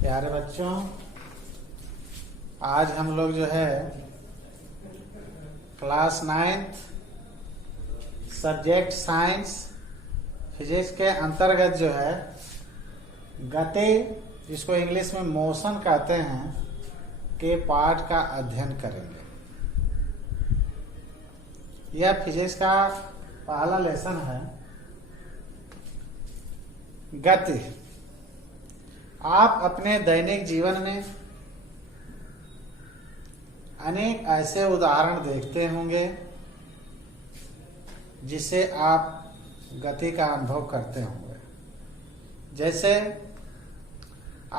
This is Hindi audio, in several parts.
प्यारे बच्चों, आज हम लोग जो है class 9th subject science physics के अंतर्गत जो है गति, जिसको इंग्लिश में मोशन कहते हैं, के पाठ का अध्ययन करेंगे। यह फिजिक्स का पहला लेसन है, गति। आप अपने दैनिक जीवन में अनेक ऐसे उदाहरण देखते होंगे जिससे आप गति का अनुभव करते होंगे। जैसे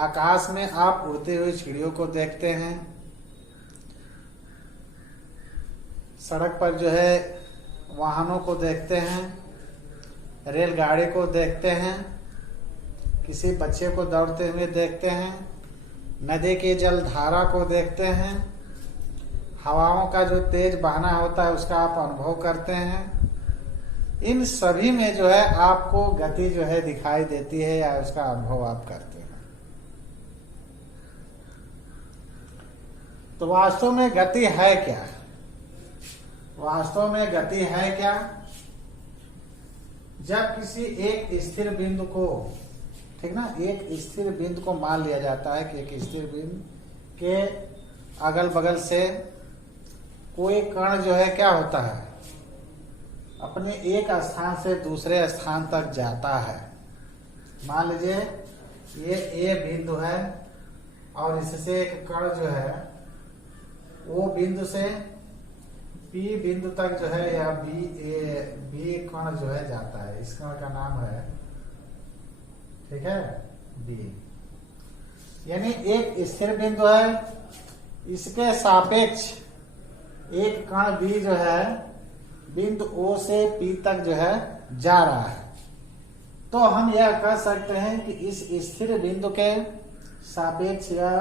आकाश में आप उड़ती हुई चिड़ियों को देखते हैं, सड़क पर जो है वाहनों को देखते हैं, रेलगाड़ी को देखते हैं, किसी बच्चे को दौड़ते हुए देखते हैं, नदी की जलधारा को देखते हैं, हवाओं का जो तेज बहना होता है उसका आप अनुभव करते हैं। इन सभी में जो है आपको गति जो है दिखाई देती है या उसका अनुभव आप करते हैं। तो वास्तव में गति है क्या? वास्तव में गति है क्या? जब किसी एक स्थिर बिंदु को, ठीक ना, एक स्थिर बिंदु को मान लिया जाता है कि एक स्थिर बिंदु के अगल बगल से कोई कण जो है क्या होता है, अपने एक स्थान से दूसरे स्थान तक जाता है। मान लीजिए ये ए बिंदु है और इससे एक कण जो है वो बिंदु से पी बिंदु तक जो है या बी कण जो है जाता है। इस कण का नाम है, ठीक है, बी। यानी एक स्थिर बिंदु है, इसके सापेक्ष एक कण बी जो है बिंदु ओ से पी तक जो है जा रहा है। तो हम यह कह सकते हैं कि इस स्थिर बिंदु के सापेक्ष यह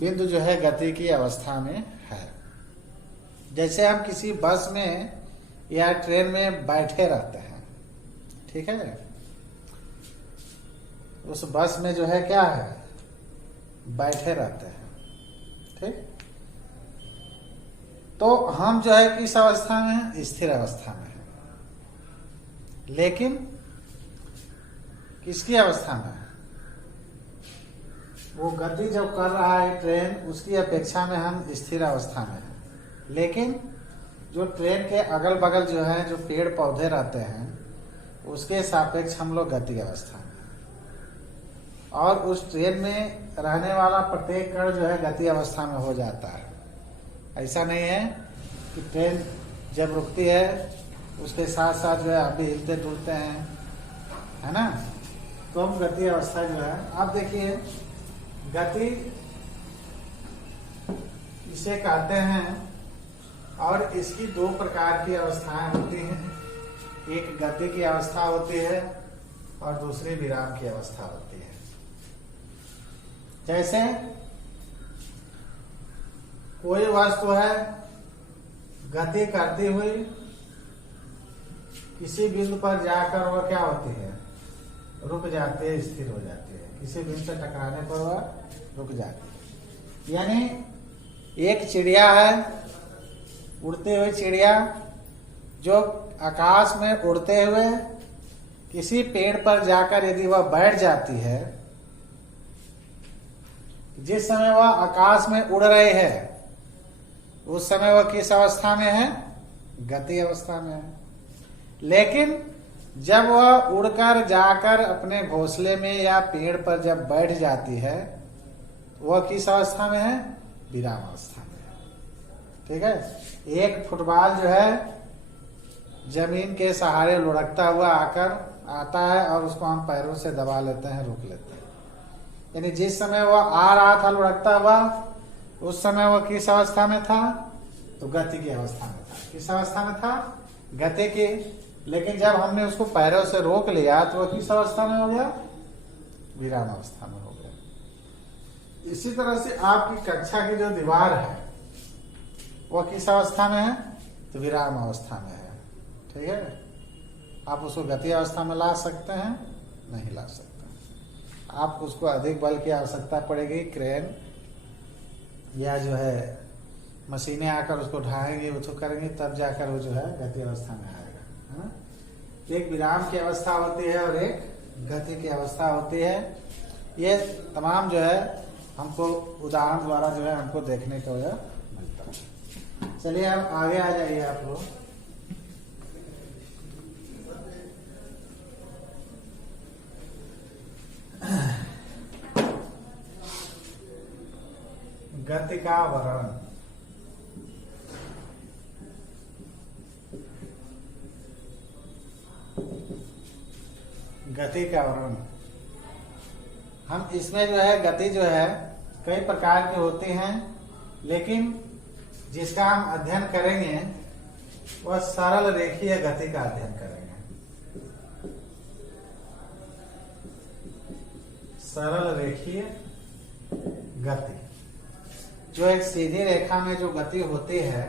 बिंदु जो है गति की अवस्था में है। जैसे हम किसी बस में या ट्रेन में बैठे रहते हैं, ठीक है, उस बस में जो है क्या है, बैठे रहते हैं, ठीक। तो हम जो है किस अवस्था में है? स्थिर अवस्था में है। लेकिन किसकी अवस्था में है? वो गति जब कर रहा है ट्रेन, उसकी अपेक्षा में हम स्थिर अवस्था में है। लेकिन जो ट्रेन के अगल बगल जो है जो पेड़ पौधे रहते हैं उसके सापेक्ष हम लोग गति अवस्था में है। और उस ट्रेन में रहने वाला प्रत्येक कण जो है गति अवस्था में हो जाता है। ऐसा नहीं है कि ट्रेन जब रुकती है उसके साथ साथ जो है आप भी हिलते डुलते हैं, है ना। तो हम गति अवस्था जो है, आप देखिए गति इसे कहते हैं और इसकी दो प्रकार की अवस्थाएं होती हैं। एक गति की अवस्था होती है और दूसरी विराम की अवस्था होती है। जैसे कोई वस्तु है गति करती हुई किसी बिंदु पर जाकर वह क्या होती है, रुक जाती है, स्थिर हो जाती है। किसी बिंदु से टकराने पर वह रुक जाती है। यानी एक चिड़िया है, उड़ती हुई चिड़िया, जो आकाश में उड़ते हुए किसी पेड़ पर जाकर यदि वह बैठ जाती है, जिस समय वह आकाश में उड़ रहे है उस समय वह किस अवस्था में है? गति अवस्था में है। लेकिन जब वह उड़कर जाकर अपने घोंसले में या पेड़ पर जब बैठ जाती है, वह किस अवस्था में है? विराम अवस्था में है, ठीक है। एक फुटबॉल जो है जमीन के सहारे लुढ़कता हुआ आकर आता है और उसको हम पैरों से दबा लेते हैं, रोक लेते हैं। यानी जिस समय वह आ रहा था लुढ़कता हुआ, उस समय वह किस अवस्था में था? तो गति की अवस्था में था। किस अवस्था में था? गति की। लेकिन जब हमने उसको पैरों से रोक लिया तो वह किस अवस्था में हो गया? विराम अवस्था में हो गया। इसी तरह से आपकी कक्षा की जो दीवार है वह किस अवस्था में है? तो विराम अवस्था में है, ठीक है। आप उसको गति अवस्था में ला सकते हैं? नहीं ला सकते। आप उसको अधिक बल की आवश्यकता पड़ेगी, क्रेन या जो है मशीनें आकर उसको उठाएंगे, उसको करेंगे, तब जाकर वो जो है गति अवस्था में आएगा, है ना। एक विराम की अवस्था होती है और एक गति की अवस्था होती है। ये तमाम जो है हमको उदाहरण द्वारा जो है हमको देखने को मिलता है। चलिए अब आगे आ जाइए आप लोग। गति का वर्णन। गति का वर्णन हम इसमें जो है गति जो है कई प्रकार की होती हैं, लेकिन जिसका हम अध्ययन करेंगे वह सरल रेखीय गति का अध्ययन करेंगे। सरल रेखीय गति, जो एक सीधी रेखा में जो गति होती है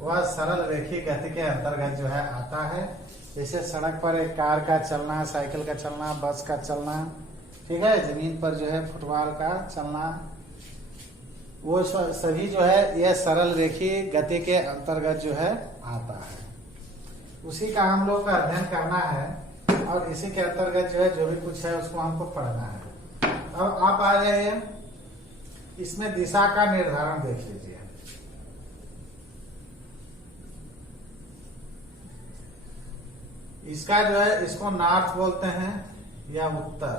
वह सरल रेखीय गति के अंतर्गत जो है आता है। जैसे सड़क पर एक कार का चलना, साइकिल का चलना, बस का चलना, ठीक है, जमीन पर जो है फुटबॉल का चलना, वो सभी जो है यह सरल रेखीय गति के अंतर्गत जो है आता है। उसी का हम लोग का अध्ययन करना है और इसी के अंतर्गत जो है जो भी कुछ है उसको हमको पढ़ना है। अब आप आ जाइए, इसमें दिशा का निर्धारण देख लीजिए। इसका जो है इसको नॉर्थ बोलते हैं या उत्तर,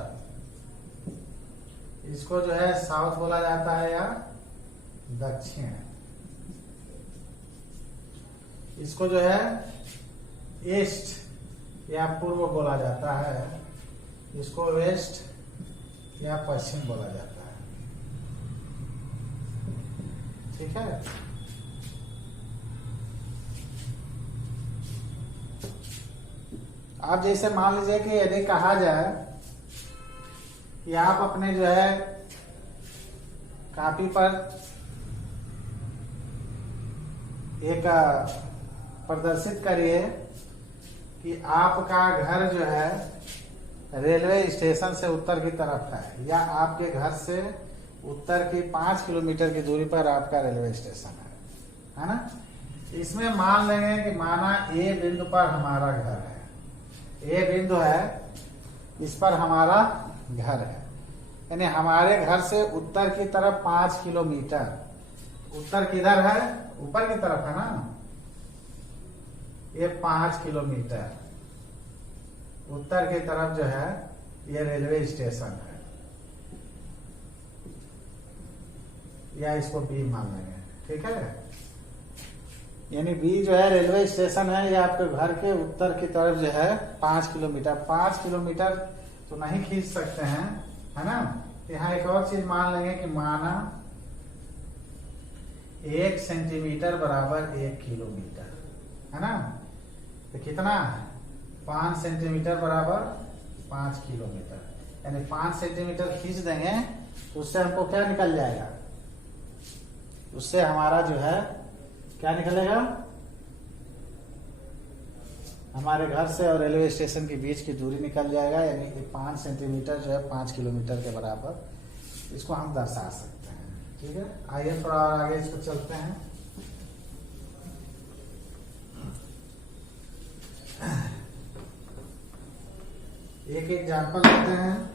इसको जो है साउथ बोला जाता है या दक्षिण, इसको जो है ईस्ट या पूर्व बोला जाता है, इसको वेस्ट या पश्चिम बोला जाता है, ठीक है। आप जैसे मान लीजिए कि यदि कहा जाए कि आप अपने जो है कॉपी पर एक प्रदर्शित करिए कि आपका घर जो है रेलवे स्टेशन से उत्तर की तरफ है, या आपके घर से उत्तर की 5 किलोमीटर की दूरी पर आपका रेलवे स्टेशन है ना। इसमें मान लेंगे कि माना ए बिंदु पर हमारा घर है, ए बिंदु है, इस पर हमारा घर है, यानी हमारे घर से उत्तर की तरफ 5 किलोमीटर, उत्तर किधर है, ऊपर की तरफ है ना, ये 5 किलोमीटर उत्तर की तरफ जो है ये रेलवे स्टेशन है, या इसको बी मान लेंगे, ठीक है। यानी बी जो है रेलवे स्टेशन है, ये आपके घर के उत्तर की तरफ जो है 5 किलोमीटर। 5 किलोमीटर तो नहीं खींच सकते हैं, है ना। यहाँ एक और चीज मान लेंगे कि माना 1 सेंटीमीटर बराबर 1 किलोमीटर, है ना। तो कितना, 5 सेंटीमीटर बराबर 5 किलोमीटर, यानी 5 सेंटीमीटर खींच देंगे तो उससे हमको क्या निकल जाएगा, उससे हमारा जो है क्या निकलेगा, हमारे घर से और रेलवे स्टेशन के बीच की दूरी निकल जाएगा, यानी कि 5 सेंटीमीटर जो है 5 किलोमीटर के बराबर, इसको हम दर्शा सकते हैं, ठीक है। आइए थोड़ा और आगे इसको चलते हैं। एक एग्जाम्पल लेते हैं।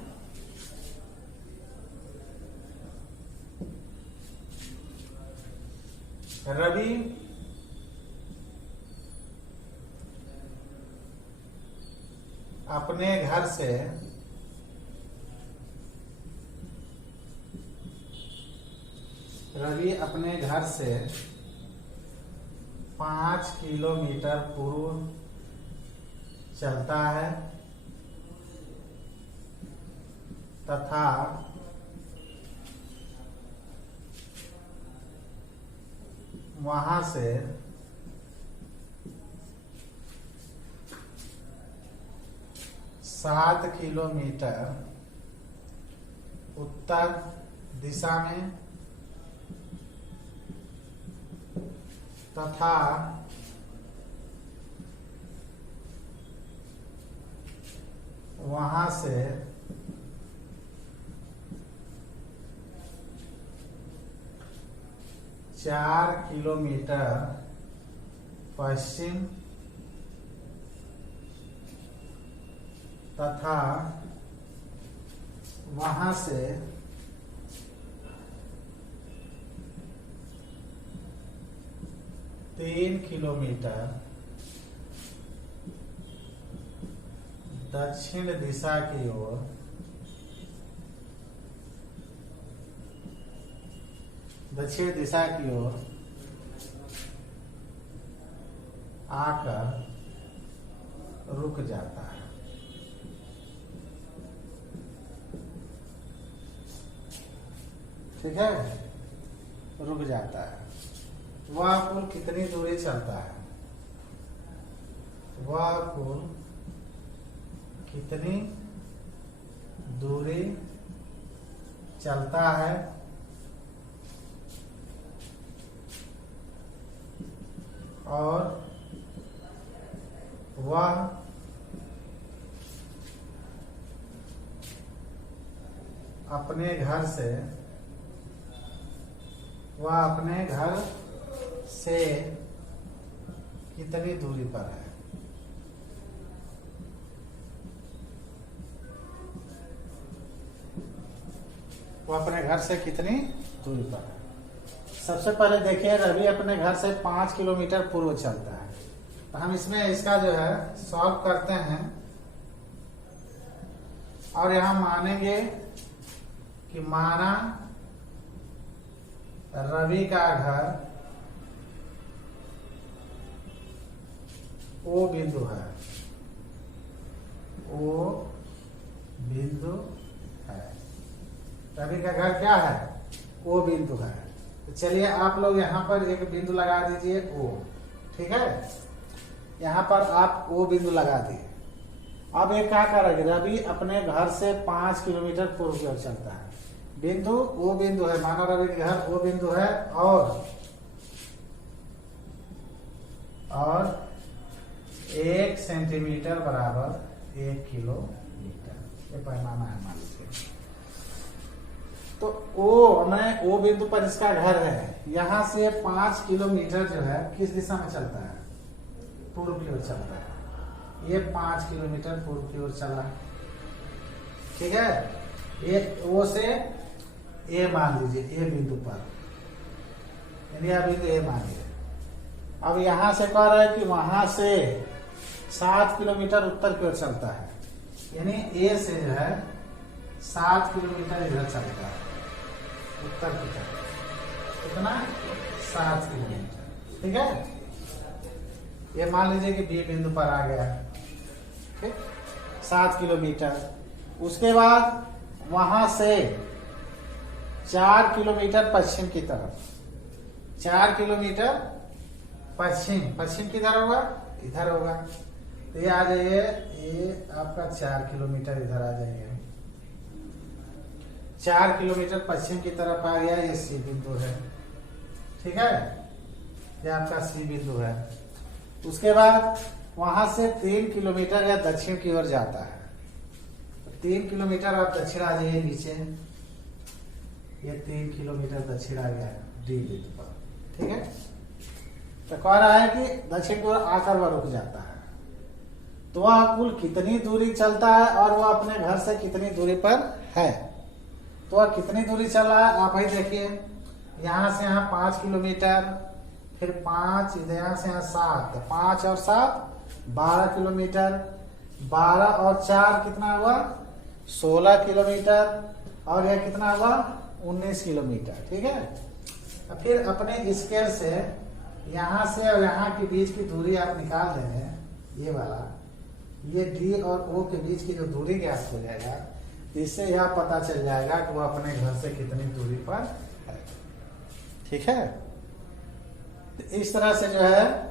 रवि अपने घर से रवि अपने घर से 5 किलोमीटर पूर्व चलता है तथा वहां से 7 किलोमीटर उत्तर दिशा में तथा वहां से 4 किलोमीटर पश्चिम तथा वहां से 3 किलोमीटर दक्षिण दिशा की ओर दक्षिण दिशा की ओर आकर रुक जाता है। ठीक है, रुक जाता है। वह पुल कितनी दूरी चलता है? वह पुल कितनी दूरी चलता है और वह अपने घर से कितनी दूरी पर है? वो अपने घर से कितनी दूरी पर है? सबसे पहले देखिए, रवि अपने घर से 5 किलोमीटर पूर्व चलता है, तो हम इसमें इसका जो है सॉल्व करते हैं और यहां मानेंगे कि माना रवि का घर ओ बिंदु है, ओ बिंदु है। रवि का घर क्या है? ओ बिंदु है। तो चलिए आप लोग यहाँ पर एक बिंदु लगा दीजिए ओ। ठीक है, यहाँ पर आप ओ बिंदु लगा दिए। अब ये क्या करेंगे? रवि अपने घर से 5 किलोमीटर पूर्व की ओर चलता है। बिंदु ओ बिंदु है, मानो रवि के घर ओ बिंदु है और 1 सेंटीमीटर बराबर 1 किलोमीटर, ये पैमाना है मान लीजिए। तो ओ बिंदु पर इसका घर है। यहां से 5 किलोमीटर जो है किस दिशा में चलता है? पूर्व की ओर चलता है। ये 5 किलोमीटर पूर्व की ओर चला। ठीक है, ये ओ से ए मान लीजिए, ए बिंदु पर, यानी यह बिंदु ए मान लीजिए। अब यहां से कह रहा है कि वहां से 7 किलोमीटर उत्तर की ओर चलता है, यानी ए से जो है 7 किलोमीटर इधर चलता है उत्तर की तरफ। कितना? 7 किलोमीटर। ठीक है, ये मान लीजिए कि बी बिंदु पर आ गया। ठीक, 7 किलोमीटर। उसके बाद वहां से 4 किलोमीटर पश्चिम की तरफ, 4 किलोमीटर पश्चिम किधर होगा? इधर होगा। तो ये आ जाइए, ये आपका 4 किलोमीटर इधर आ जाइए। 4 किलोमीटर पश्चिम की तरफ आ गया, ये सी बिंदु है। ठीक है, ये आपका सी बिंदु है। उसके बाद वहां से 3 किलोमीटर या दक्षिण की ओर जाता है। तो 3 किलोमीटर आप दक्षिण आ जाइए नीचे, ये 3 किलोमीटर दक्षिण आ गया डी बिंदु पर। ठीक है, तो कह रहा है कि दक्षिण की ओर आकर वह रुक जाता है। तो वह कुल कितनी दूरी चलता है और वह अपने घर से कितनी दूरी पर है? तो वह कितनी दूरी चल रहा है आप भाई देखिए, यहां से यहाँ 5 किलोमीटर, फिर 5 यहाँ से यहाँ 7, 5 और 7 12 किलोमीटर, 12 और 4 कितना हुआ? 16 किलोमीटर, और यह कितना हुआ? 19 किलोमीटर। ठीक है, फिर अपने स्केल से यहां से और यहाँ के बीच की दूरी आप निकाल रहे हैं, ये वाला, ये डी और ओ के बीच की जो दूरी ज्ञात हो जाएगा, इससे यह पता चल जाएगा कि वो अपने घर से कितनी दूरी पर है। ठीक है, तो इस तरह से जो है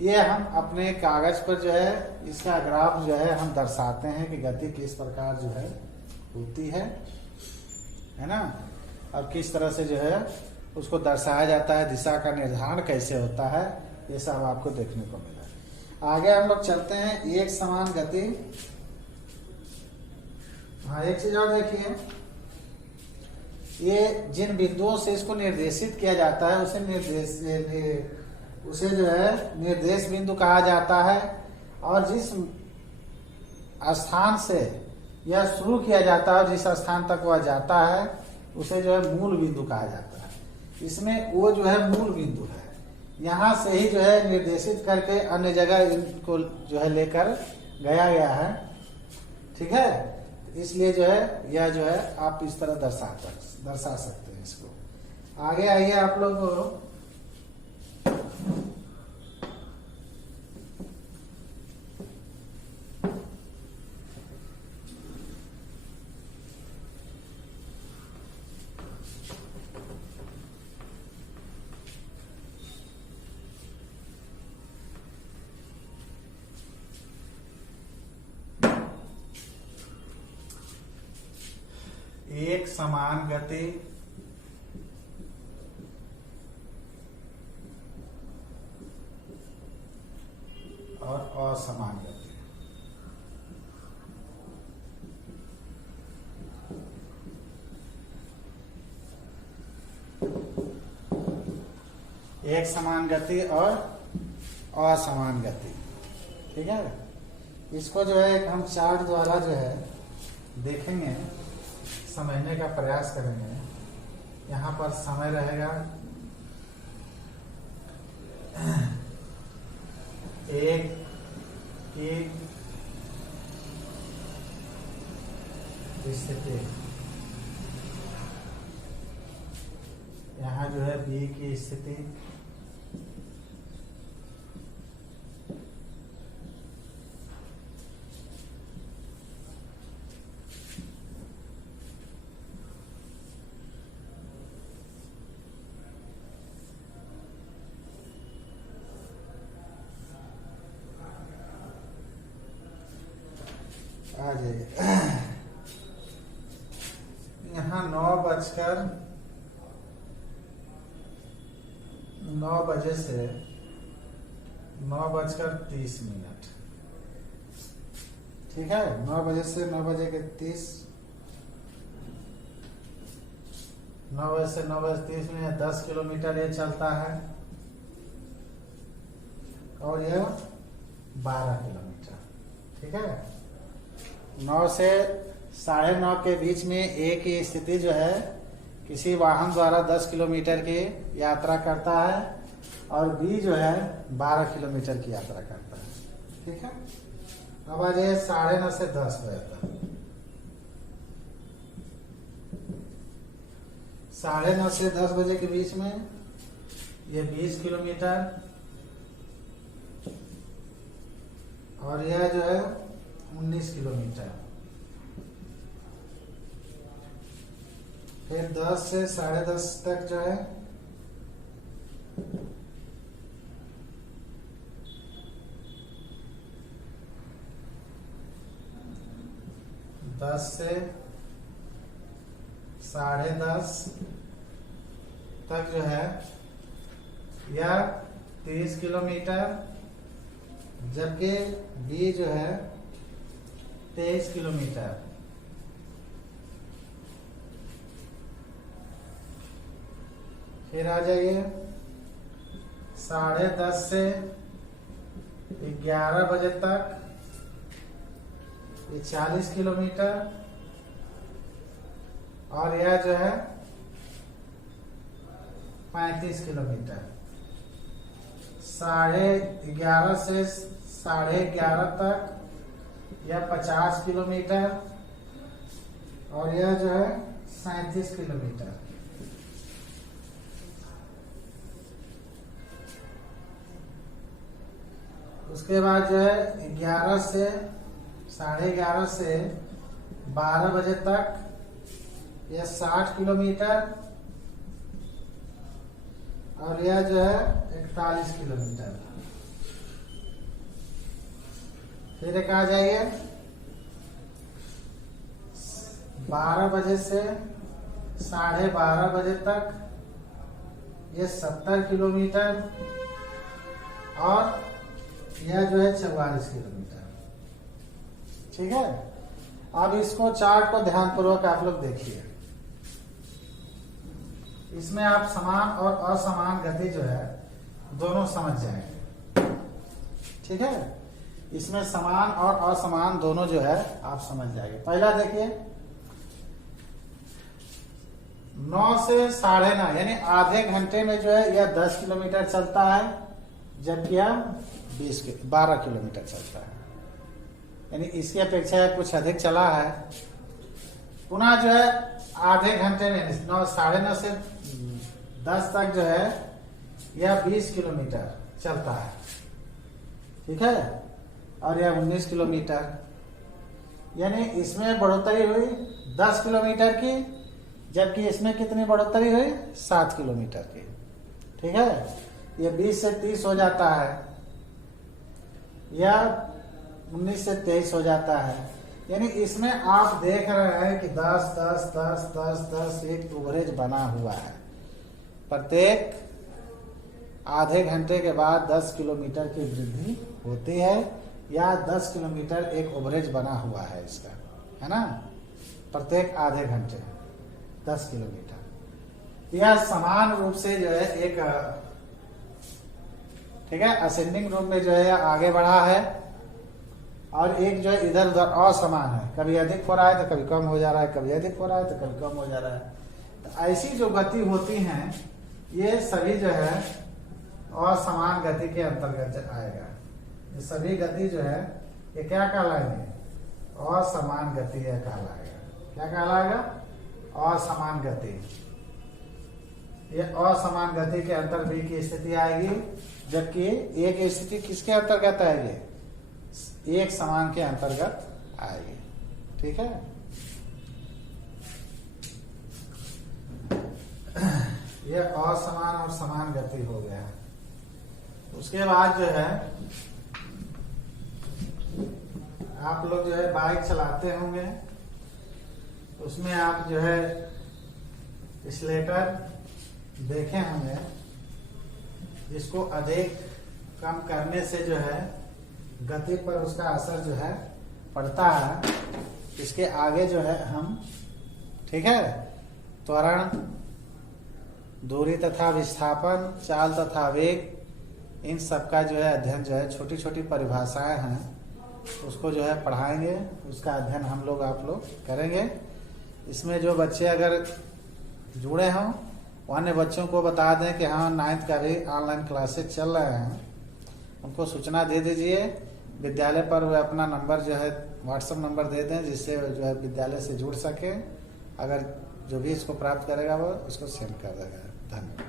ये हम अपने कागज पर जो है इसका ग्राफ जो है हम दर्शाते हैं कि गति किस प्रकार जो है होती है ना, और किस तरह से जो है उसको दर्शाया जाता है, दिशा का निर्धारण कैसे होता है, ये सब आपको देखने को मिला। आगे हम लोग चलते हैं एक समान गति। हाँ, एक चीज और देखिए, ये जिन बिंदुओं से इसको निर्देशित किया जाता है उसे जो है निर्देश बिंदु कहा जाता है। और जिस स्थान से यह शुरू किया जाता है, जिस स्थान तक वह जाता है, उसे जो है मूल बिंदु कहा जाता है। इसमें वो जो है मूल बिंदु है, यहाँ से ही जो है निर्देशित करके अन्य जगह इनको जो है लेकर गया है। ठीक है, इसलिए जो है यह जो है आप इस तरह दर्शा सकते हैं इसको। आगे आइए आप लोग एक समान गति और असमान गति। एक समान गति और असमान गति। ठीक है, इसको जो है एक हम चार्ट द्वारा जो है देखेंगे, समझने का प्रयास करेंगे। यहाँ पर समय रहेगा एक की स्थिति, यहाँ जो है बी की स्थिति, आ जाइए। यहाँ 9 बजे से 9:30। ठीक है, 9 बजे से 9:30, 9 बजे से 9:30 में 10 किलोमीटर ये चलता है और यह 12 किलोमीटर। ठीक है, 9 से 9:30 के बीच में ए की स्थिति जो है किसी वाहन द्वारा 10 किलोमीटर की यात्रा करता है और बी जो है 12 किलोमीटर की यात्रा करता है। ठीक है, अब आ जाइए 9:30 से 10 बजे तक। 9:30 से 10 बजे के बीच में ये 20 किलोमीटर और यह जो है 19 किलोमीटर। फिर 10 से 10:30 तक जो है 10 से 10:30 तक जो है यह 30 किलोमीटर, जबकि बी जो है 23 किलोमीटर। फिर आ जाइए 10:30 से 11 बजे तक ये 40 किलोमीटर और यह जो है 35 किलोमीटर। 11:30 से 11:30 तक यह 50 किलोमीटर और यह जो है 37 किलोमीटर। उसके बाद जो है 11 से 11:30 से 12 बजे तक यह 60 किलोमीटर और यह जो है 41 किलोमीटर। फिर एक आ जाइए 12 बजे से 12:30 बजे तक ये 70 किलोमीटर और यह जो है 44 किलोमीटर। ठीक है, अब इसको चार्ट को ध्यानपूर्वक आप लोग देखिए। इसमें आप समान और असमान गति जो है दोनों समझ जाएंगे। ठीक है, इसमें समान और असमान दोनों जो है आप समझ जाएंगे। पहला देखिए, 9 से 9:30 यानी आधे घंटे में जो है यह 10 किलोमीटर चलता है, जबकि यह 12 किलोमीटर चलता है, यानी इसकी अपेक्षा कुछ अधिक चला है। पुनः जो है आधे घंटे में 9:30 से 10 तक जो है यह 20 किलोमीटर चलता है। ठीक है, और यह 19 किलोमीटर, यानी इसमें बढ़ोतरी हुई 10 किलोमीटर की, जबकि इसमें कितनी बढ़ोतरी हुई 7 किलोमीटर की। ठीक है, यह 20 से 30 हो जाता है, या 19 से 23 हो जाता है। यानी इसमें आप देख रहे हैं कि 10 10 10 10 10 एक ओवरेज बना हुआ है। प्रत्येक आधे घंटे के बाद 10 किलोमीटर की वृद्धि होती है, या 10 किलोमीटर एक ओवरेज बना हुआ है इसका, है ना, प्रत्येक आधे घंटे 10 किलोमीटर। यह समान रूप से जो है एक, ठीक है, असेंडिंग रूप में जो है आगे बढ़ा है, और एक जो है इधर उधर असमान है, कभी अधिक हो रहा है तो कभी कम हो जा रहा है, कभी अधिक हो रहा है तो कभी कम हो जा रहा है। तो ऐसी जो गति होती हैं ये सभी जो है असमान गति के अंतर्गत आएगा। ये सभी गति जो है ये क्या कहलाएंगे, असमान गति है कहलाएगा। क्या कहलाएगा, असमान गति। ये असमान गति के अंतर बी की स्थिति आएगी, जबकि एक स्थिति किसके अंतर्गत आएगी, एक समान के अंतर्गत आएगी। ठीक है, यह असमान और समान गति हो गया। उसके बाद जो है आप लोग जो है बाइक चलाते होंगे, उसमें आप जो है एक्सीलरेटर देखे होंगे, जिसको अधिक कम करने से जो है गति पर उसका असर जो है पड़ता है। इसके आगे जो है हम, ठीक है, त्वरण, दूरी तथा विस्थापन, चाल तथा वेग, इन सब का जो है अध्ययन जो है छोटी छोटी परिभाषाएं हैं, उसको जो है पढ़ाएंगे, उसका अध्ययन हम लोग आप लोग करेंगे। इसमें जो बच्चे अगर जुड़े हों वो अन्य बच्चों को बता दें कि हाँ 9th का भी ऑनलाइन क्लासेस चल रहे हैं, उनको सूचना दे दीजिए। विद्यालय पर वे अपना नंबर जो है व्हाट्सएप नंबर दे दें, जिससे जो है विद्यालय से जुड़ सके। अगर जो भी इसको प्राप्त करेगा वो उसको सेंड कर देगा। धन्यवाद।